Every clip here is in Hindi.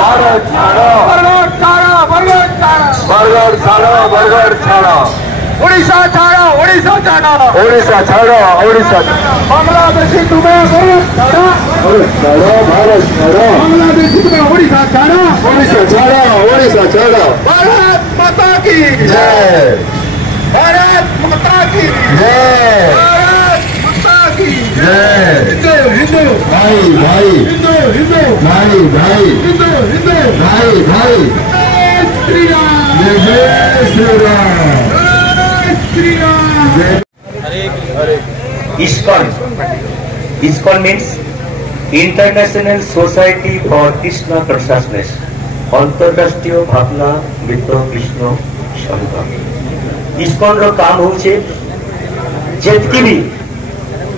भारत छाड़ो बरगढ़ छाड़ो बरगढ़ छाड़ो उड़ीसा छाड़ो उड़ीसा छाड़ो उड़ीसा छाड़ो उड़ीसा बांग्लादेशी तुम्हें भारत छाड़ो भारत छाड़ो बांग्लादेशी तुम्हें उड़ीसा छाड़ो उड़ीसा छाड़ो उड़ीसा छाड़ो भारत माता की जय भारत माता की जय भारत माता की जय हिंदू हिंदू भाई भाई हिंदू हिंदू भाई भाई हिंदू हिंदू भाई भाई जय श्री राम जय श्री राम जय Shri Ram. ISKCON means International Society for Krishna Consciousness, अंतरराष्ट्रीय भावना मित्र कृष्ण संघ। ISKCON रो काम होचे जेतकी भी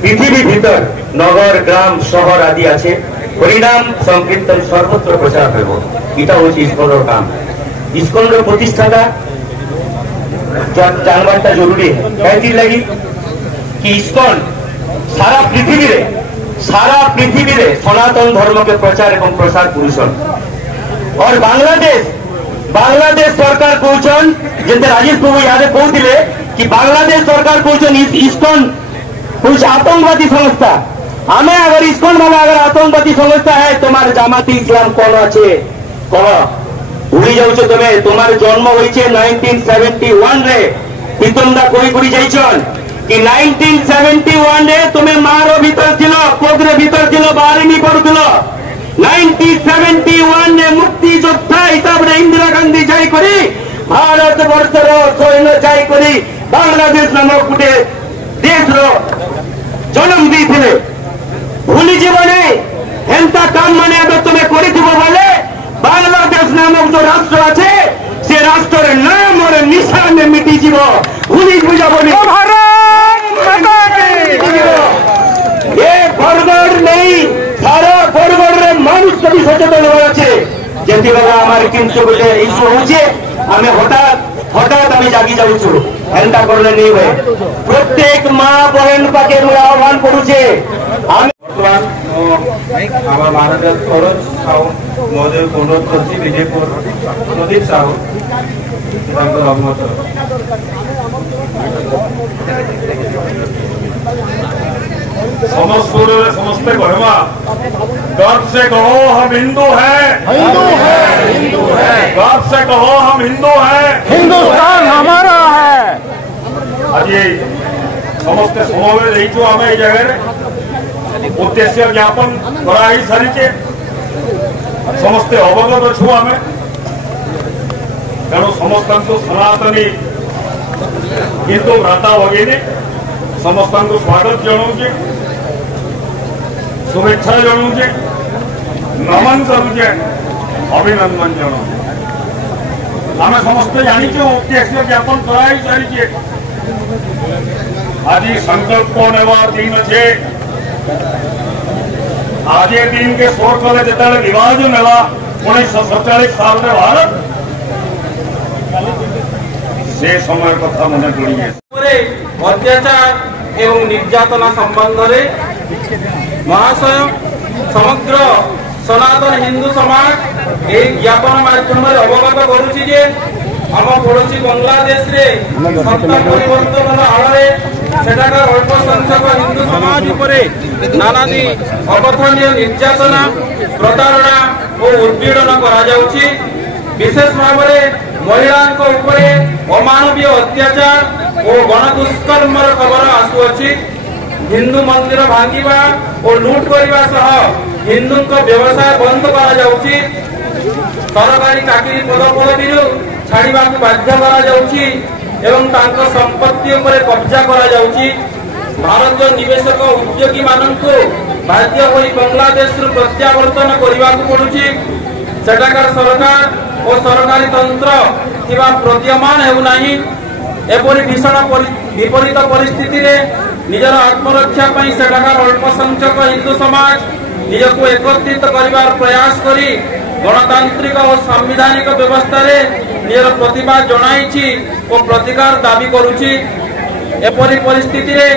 पृथ्वी भीतर नगर ग्राम शहर आदि आछे हरिनाम संकीर्तन सर्वत्र प्रचार होबो इटा होचे ISKCON रो काम। ISKCON रो प्रतिष्ठाता जानवाटा जरूरी है कैसी लगी कि ISKCON सारा पृथ्वी रे सनातन धर्म के प्रचार एवं प्रसार पुरुषन और बांग्लादेश सरकार कहउछन जेते राजेश बाबू यादे कहउतिले कि बांग्लादेश सरकार कहउछन ISKCON कुछ आतंकवादी संस्था हमें अगर ISKCON वाला अगर आतंकवादी संस्था है तुम्हारे जामाती इस्लाम कौन आछे कह भूली जाऊछो तुमे तुम्हारे जन्म होइछे 1971 रे पितमदा कोई कोई जाइछन कि 1971 रे तुमे मारो भीतर थिलो कोगरे भीतर थिलो बारिनी पड़ुथिलो 1971 रे मुक्ति योद्धा हिसाब रे इंदिरा गांधी जाई करी भारत वर्षर सैन्य जाई करी बांग्लादेश नामक गुटे देश रो जन्म दीथिले भूली जीवने हेंता काम माने अगर तुमे करिथिबो बोले बांग्लादेश नामक जो राष्ट्र आछे से राष्ट्र नाम और निशान में मिटी जीव भूली बुझाबनी ये बरगढ़ नहीं सारा बरगढ़ रे मानुष कभी सचेतन होवा छे जेति बेला हमार किंतु गोटे इश्यू होचे हमें हठात हमें जागी जाउछु एंता करले नहीं होय प्रत्येक मां बहन पाके आह्वान करूचे भारत सौरभ साहू महोदय को अनुरोध कर विजयपुर प्रदीप साहू अभिमत समस्त समस्ते कहवा गर्व से कहो हम हिंदू हैं गर्व से कहो हम हिंदू हैं हिंदुस्तान हमारा है। आज समस्ते समवेश आम ये जगह उद्देश्य ज्ञापन करा सारी समस्ते अवगत अच्छु आम तेणु समस्त सनातनी हिंदू भ्राता भगिनी समस्त स्वागत जनाऊे शुभेच्छा जनाऊे नमन करुचे अभिनंदन जनाऊे आम समस्ते जानीचे उद्देश्य ज्ञापन करा सारी आज संकल्प नेवार दिन अच्छे आज ये दिन के सोच कले जो विभाजन है 1947 साल में भारत से समय कथा मन पड़े अत्याचार एवं निर्यातना संबंध रे महाशय समग्र सनातन हिंदू समाज एक ज्ञापन माध्यम अवगत करुछि जे आम पड़ोशी बांग्लादेश रे सत्ता परिवर्तन आड़े सेठाकार अल्प संख्यक हिंदू समाज उपरे नानादी अकथनीय निर्यातना प्रतारणा और उत्पीड़न करा जाउछि विशेष भाव में महिलांको उपरे अमानवीय अत्याचार और गणदुष्कर्म खबर आसुअछि हिंदू मंदिर भांगिबा और लूट करबा सह हिंदू व्यवसाय बंद करा जाउछि सरकारी चाकरी पद पदवी छाड़वा बाध्य करा जाउछि एवं तांको संपत्ति उपरे कब्जा करा जाउछि भारतीय निवेशक उद्योगी माननको बाध्य होई बांग्लादेश रु प्रत्यावर्तन करबा को पड़ुछि सेठाकार सरकार और सरकारी तंत्र किबा प्रतीयमान हेउ नाही एपरि भीषण विपरीत परिस्थिति रे निजर आत्मरक्षा पई सेठाकार अल्प संख्यक हिंदू समाज निजको एकत्रित करिवार प्रयास करी गणतांत्रिक और संवैधानिक व्यवस्था रे निजर प्रतिभा जणाइछि और प्रतिकार दाबी करुछि एपरि परिस्थिति रे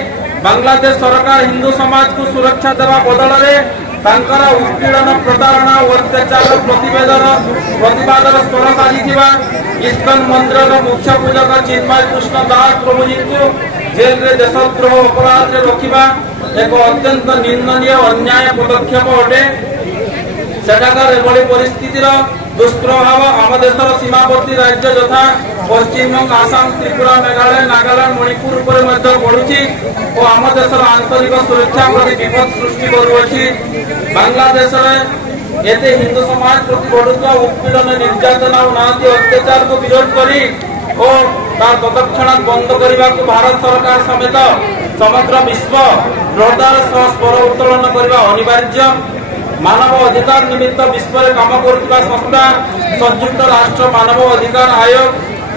बांग्लादेश सरकार हिंदू समाज को सुरक्षा देवा बदल रे ତାଙ୍କର ଉତ୍ପୀଡ଼ନ ପ୍ରତାରଣା ଓ ଅତ୍ୟାଚାର ପ୍ରତିବାଦର ସ୍ୱର ସାଜିଥିବା ଇସ୍କନ ମନ୍ଦିରର ମୁଖ୍ୟ ପୂଜକ ଚିନ୍ମୟ କୃଷ୍ଣ ଦାସ ପ୍ରଭୁଜୀଙ୍କୁ ଜେଲରେ ଦେଶଦ୍ରୋହ ଅପରାଧରେ ରଖିବା ଏକ ଅତ୍ୟନ୍ତ ନିନ୍ଦନୀୟ ଅନ୍ୟାୟ ପଦକ୍ଷେପ ଅଟେ। ସେଠାକାର ଏଭଳି ପରିସ୍ଥିତିର ଦୁଷ୍ପ୍ରଭାବ ଆମ ଦେଶର ସୀମାବର୍ତ୍ତୀ ରାଜ୍ୟ ଯଥା ପଶ୍ଚିମବଙ୍ଗ, ଆସାମ, ତ୍ରିପୁରା, ମେଘାଳୟ, ନାଗାଲାଣ୍ଡ, ମଣିପୁର ଉପରେ ମଧ୍ୟ ବଢୁଛି ଓ ଆମ ଦେଶର ଆନ୍ତରିକ ସୁରକ୍ଷା ପ୍ରତି ବିପଦ ସୃଷ୍ଟି କରୁଅଛି। ବାଂଲାଦେଶରେ ଏତେ ହିନ୍ଦୁ ସମାଜ ପ୍ରତି ବଢୁଥିବା ଉତ୍ପୀଡ଼ନ, ନିର୍ଯାତନା ଓ ନାହାନ୍ତି ଅତ୍ୟାଚାରକୁ ବିରୋଧ କରି ଓ ତା ତତ୍କ୍ଷଣାତ୍ ବନ୍ଦ କରିବାକୁ ଭାରତ ସରକାର ସମେତ ସମଗ୍ର ବିଶ୍ୱ ଦୃଢ଼ତାର ସହ ସ୍ୱର ଉତ୍ତୋଳନ କରିବା ଅନିବାର୍ଯ୍ୟ। ମାନବ ଅଧିକାର ନିମିତ୍ତ ବିଶ୍ୱରେ କାମ କରୁଥିବା ସଂସ୍ଥା ସଂଯୁକ୍ତ ରାଷ୍ଟ୍ର ମାନବ ଅଧିକାର ଆୟୋଗ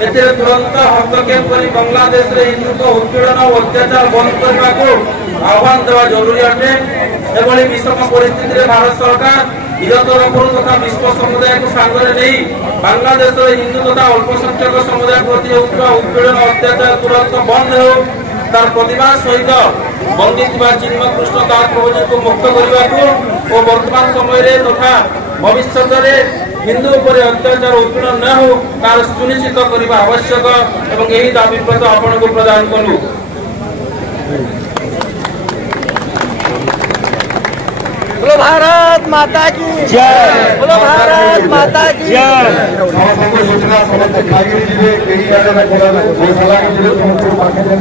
ଏଥିରେ ତୁରନ୍ତ ହସ୍ତକ୍ଷେପ କରି ବାଂଲାଦେଶରେ ହିନ୍ଦୁଙ୍କ ଉତ୍ପୀଡ଼ନ ଓ ଅତ୍ୟାଚାର ବନ୍ଦ କରିବାକୁ ଆହ୍ୱାନ ଦେବା ଜରୁରୀ ଅଟେ। ଏଭଳି ବିଷମ ପରିସ୍ଥିତିରେ ଭାରତ ସରକାର ନିଜ ତରଫରୁ ତଥା ବିଶ୍ୱ ସମୁଦାୟକୁ ସାଙ୍ଗରେ ନେଇ ବାଂଲାଦେଶରେ ହିନ୍ଦୁ ତଥା ଅଳ୍ପ ସଂଖ୍ୟକ ସମୁଦାୟ ପ୍ରତି ହେଉଥିବା ଉତ୍ପୀଡ଼ନ ଅତ୍ୟାଚାର ତୁରନ୍ତ ବନ୍ଦ ହେଉ, ତାର ପ୍ରତିବାଦ ସହିତ ବନ୍ଦୀ ଥିବା ଚିନ୍ମୟ କୃଷ୍ଣ ଦାସ ପ୍ରଭୁଜୀଙ୍କୁ ମୁକ୍ତ କରିବାକୁ ଓ ବର୍ତ୍ତମାନ ସମୟରେ ତଥା ଭବିଷ୍ୟତରେ ହିନ୍ଦୁ ଉପରେ ଅତ୍ୟାଚାର ଉତ୍ପୀଡ଼ନ ନ ହେଉ ତାର ସୁନିଶ୍ଚିତ କରିବା ଆବଶ୍ୟକ ଏବଂ ଏହି ଦାବି ପତ୍ର ଆପଣଙ୍କୁ ପ୍ରଦାନ କଲୁ। बोलो भारत माता की जय, बोलो भारत माता की जय। ସମସ୍ତଙ୍କୁ ସୂଚନା ସମସ୍ତେ ଖାଇକି ଯିବେ, କେହି ଗୌଶାଲା ଯିବେ ସମସ୍ତଙ୍କୁ ପାଖରେ